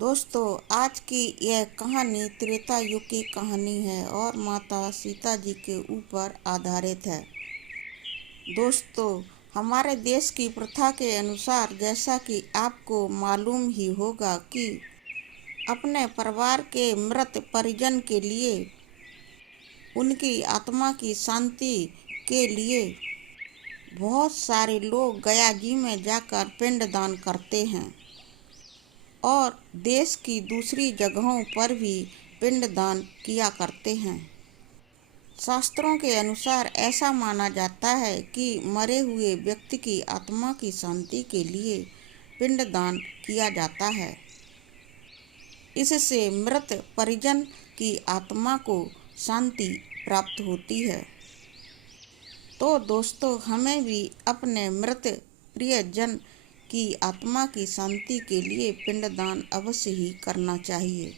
दोस्तों, आज की यह कहानी त्रेता युग की कहानी है और माता सीता जी के ऊपर आधारित है। दोस्तों, हमारे देश की प्रथा के अनुसार, जैसा कि आपको मालूम ही होगा कि अपने परिवार के मृत परिजन के लिए, उनकी आत्मा की शांति के लिए बहुत सारे लोग गया जी में जाकर पिंडदान करते हैं और देश की दूसरी जगहों पर भी पिंडदान किया करते हैं। शास्त्रों के अनुसार ऐसा माना जाता है कि मरे हुए व्यक्ति की आत्मा की शांति के लिए पिंडदान किया जाता है। इससे मृत परिजन की आत्मा को शांति प्राप्त होती है। तो दोस्तों, हमें भी अपने मृत प्रियजन की आत्मा की शांति के लिए पिंडदान अवश्य ही करना चाहिए।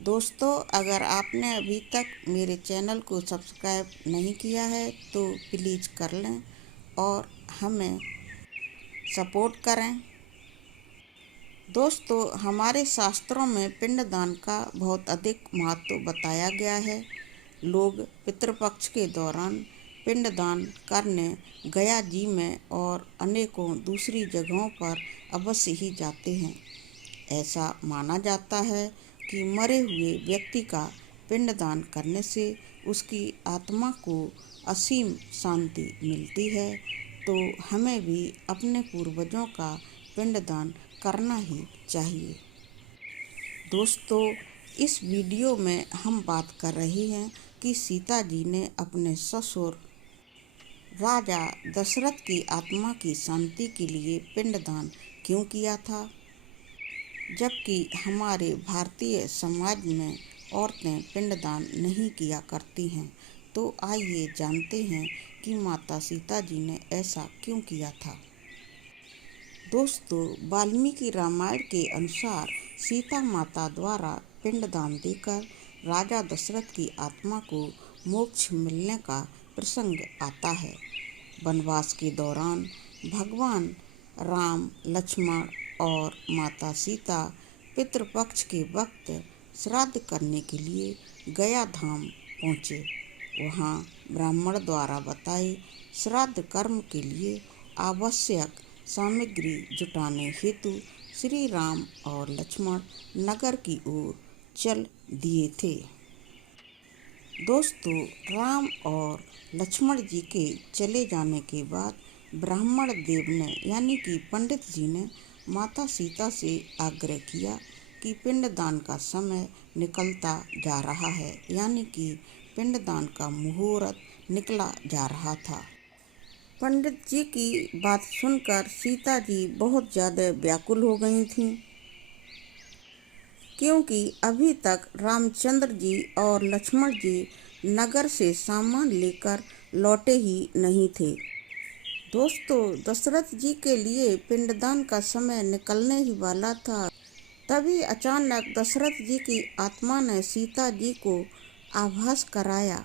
दोस्तों, अगर आपने अभी तक मेरे चैनल को सब्सक्राइब नहीं किया है तो प्लीज़ कर लें और हमें सपोर्ट करें। दोस्तों, हमारे शास्त्रों में पिंडदान का बहुत अधिक महत्व बताया गया है। लोग पितृपक्ष के दौरान पिंडदान करने गया जी में और अनेकों दूसरी जगहों पर अवश्य ही जाते हैं। ऐसा माना जाता है कि मरे हुए व्यक्ति का पिंडदान करने से उसकी आत्मा को असीम शांति मिलती है। तो हमें भी अपने पूर्वजों का पिंडदान करना ही चाहिए। दोस्तों, इस वीडियो में हम बात कर रहे हैं कि सीता जी ने अपने ससुर राजा दशरथ की आत्मा की शांति के लिए पिंडदान क्यों किया था, जबकि हमारे भारतीय समाज में औरतें पिंडदान नहीं किया करती हैं। तो आइए जानते हैं कि माता सीता जी ने ऐसा क्यों किया था। दोस्तों, वाल्मीकि रामायण के अनुसार सीता माता द्वारा पिंडदान देकर राजा दशरथ की आत्मा को मोक्ष मिलने का प्रसंग आता है। वनवास के दौरान भगवान राम, लक्ष्मण और माता सीता पितृपक्ष के वक्त श्राद्ध करने के लिए गया धाम पहुँचे। वहाँ ब्राह्मण द्वारा बताए श्राद्ध कर्म के लिए आवश्यक सामग्री जुटाने हेतु श्री राम और लक्ष्मण नगर की ओर चल दिए थे। दोस्तों, राम और लक्ष्मण जी के चले जाने के बाद ब्राह्मण देव ने यानी कि पंडित जी ने माता सीता से आग्रह किया कि पिंडदान का समय निकलता जा रहा है, यानी कि पिंडदान का मुहूर्त निकला जा रहा था। पंडित जी की बात सुनकर सीता जी बहुत ज़्यादा व्याकुल हो गई थीं, क्योंकि अभी तक रामचंद्र जी और लक्ष्मण जी नगर से सामान लेकर लौटे ही नहीं थे। दोस्तों, दशरथ जी के लिए पिंडदान का समय निकलने ही वाला था। तभी अचानक दशरथ जी की आत्मा ने सीता जी को आभास कराया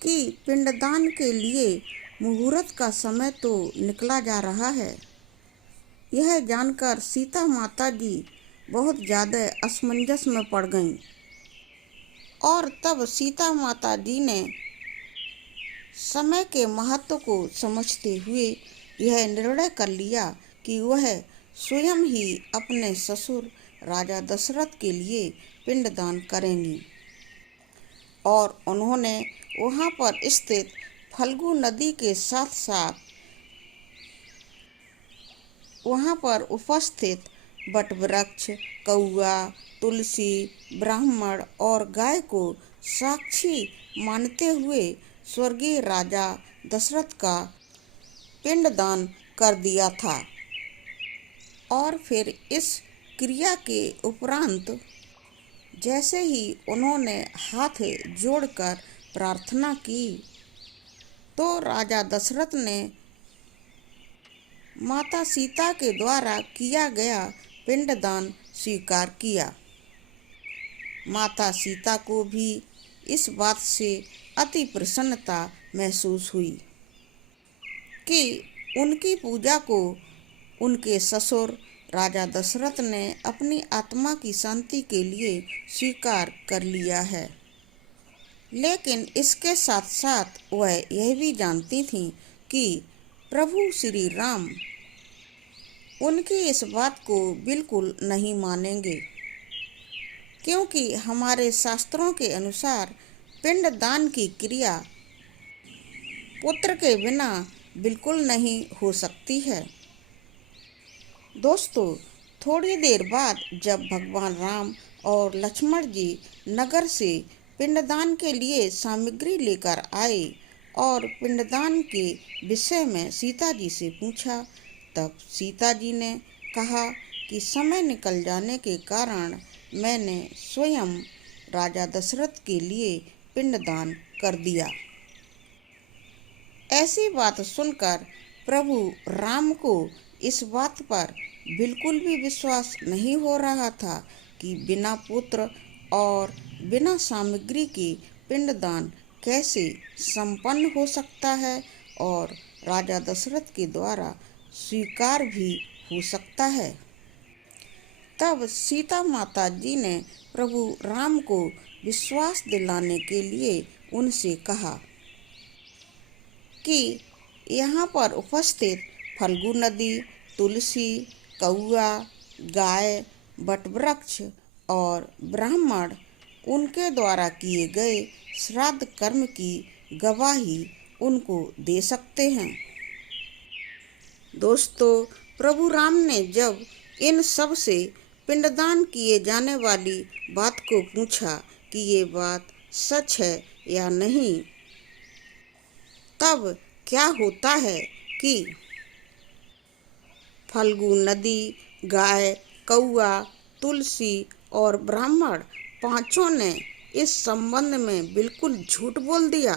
कि पिंडदान के लिए मुहूर्त का समय तो निकला जा रहा है। यह जानकर सीता माता जी बहुत ज़्यादा असमंजस में पड़ गईं और तब सीता माता जी ने समय के महत्व को समझते हुए यह निर्णय कर लिया कि वह स्वयं ही अपने ससुर राजा दशरथ के लिए पिंडदान करेंगी और उन्होंने वहाँ पर स्थित फल्गु नदी के साथ साथ वहाँ पर उपस्थित वटवृक्ष, कौआ, तुलसी, ब्राह्मण और गाय को साक्षी मानते हुए स्वर्गीय राजा दशरथ का पिंडदान कर दिया था। और फिर इस क्रिया के उपरांत जैसे ही उन्होंने हाथ जोड़कर प्रार्थना की तो राजा दशरथ ने माता सीता के द्वारा किया गया पिंडदान स्वीकार किया। माता सीता को भी इस बात से अति प्रसन्नता महसूस हुई कि उनकी पूजा को उनके ससुर राजा दशरथ ने अपनी आत्मा की शांति के लिए स्वीकार कर लिया है, लेकिन इसके साथ साथ वह यह भी जानती थीं कि प्रभु श्री राम उनकी इस बात को बिल्कुल नहीं मानेंगे, क्योंकि हमारे शास्त्रों के अनुसार पिंडदान की क्रिया पुत्र के बिना बिल्कुल नहीं हो सकती है। दोस्तों, थोड़ी देर बाद जब भगवान राम और लक्ष्मण जी नगर से पिंडदान के लिए सामग्री लेकर आए और पिंडदान के विषय में सीता जी से पूछा, तब सीता जी ने कहा कि समय निकल जाने के कारण मैंने स्वयं राजा दशरथ के लिए पिंडदान कर दिया। ऐसी बात सुनकर प्रभु राम को इस बात पर बिल्कुल भी विश्वास नहीं हो रहा था कि बिना पुत्र और बिना सामग्री के पिंडदान कैसे संपन्न हो सकता है और राजा दशरथ के द्वारा स्वीकार भी हो सकता है। तब सीता माता जी ने प्रभु राम को विश्वास दिलाने के लिए उनसे कहा कि यहाँ पर उपस्थित फल्गु नदी, तुलसी, कौआ, गाय, वटवृक्ष और ब्राह्मण उनके द्वारा किए गए श्राद्ध कर्म की गवाही उनको दे सकते हैं। दोस्तों, प्रभु राम ने जब इन सब से पिंडदान किए जाने वाली बात को पूछा कि ये बात सच है या नहीं, तब क्या होता है कि फल्गु नदी, गाय, कौआ, तुलसी और ब्राह्मण पांचों ने इस संबंध में बिल्कुल झूठ बोल दिया।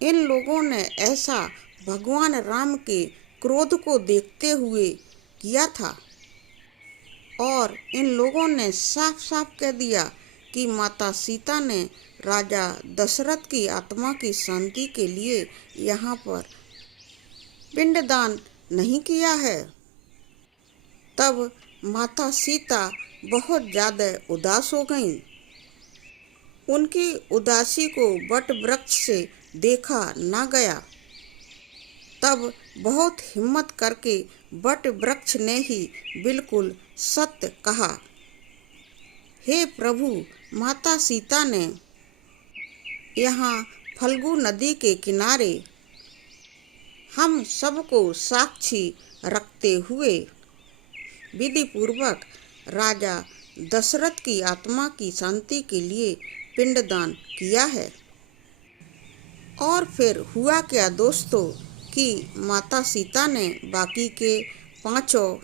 इन लोगों ने ऐसा भगवान राम के क्रोध को देखते हुए किया था और इन लोगों ने साफ साफ कह दिया कि माता सीता ने राजा दशरथ की आत्मा की शांति के लिए यहाँ पर पिंडदान नहीं किया है। तब माता सीता बहुत ज़्यादा उदास हो गईं। उनकी उदासी को वट वृक्ष से देखा ना गया। तब बहुत हिम्मत करके वट वृक्ष ने ही बिल्कुल सत्य कहा, हे प्रभु, माता सीता ने यहाँ फल्गु नदी के किनारे हम सबको साक्षी रखते हुए विधि पूर्वक राजा दशरथ की आत्मा की शांति के लिए पिंडदान किया है। और फिर हुआ क्या दोस्तों कि माता सीता ने बाकी के पांचों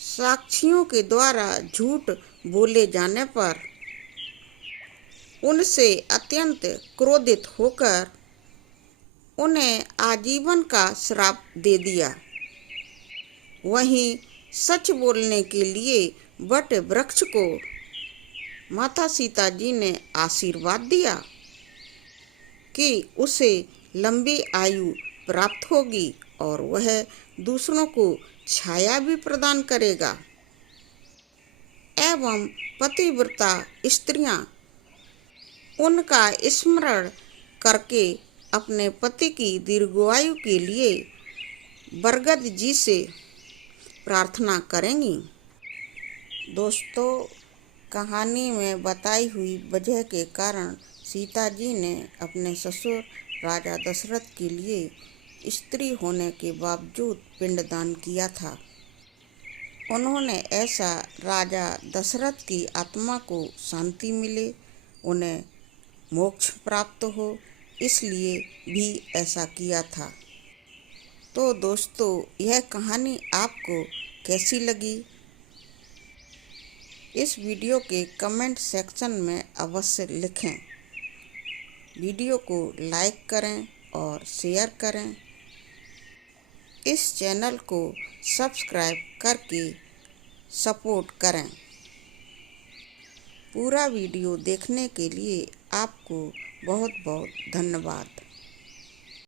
साक्षियों के द्वारा झूठ बोले जाने पर उनसे अत्यंत क्रोधित होकर उन्हें आजीवन का श्राप दे दिया। वहीं सच बोलने के लिए वट वृक्ष को माता सीता जी ने आशीर्वाद दिया कि उसे लंबी आयु प्राप्त होगी और वह दूसरों को छाया भी प्रदान करेगा एवं पतिव्रता स्त्रियां उनका स्मरण करके अपने पति की दीर्घायु के लिए बरगद जी से प्रार्थना करेंगी। दोस्तों, कहानी में बताई हुई वजह के कारण सीता जी ने अपने ससुर राजा दशरथ के लिए स्त्री होने के बावजूद पिंडदान किया था। उन्होंने ऐसा राजा दशरथ की आत्मा को शांति मिले, उन्हें मोक्ष प्राप्त हो, इसलिए भी ऐसा किया था। तो दोस्तों, यह कहानी आपको कैसी लगी? इस वीडियो के कमेंट सेक्शन में अवश्य लिखें। वीडियो को लाइक करें और शेयर करें। इस चैनल को सब्सक्राइब करके सपोर्ट करें। पूरा वीडियो देखने के लिए आपको बहुत बहुत धन्यवाद।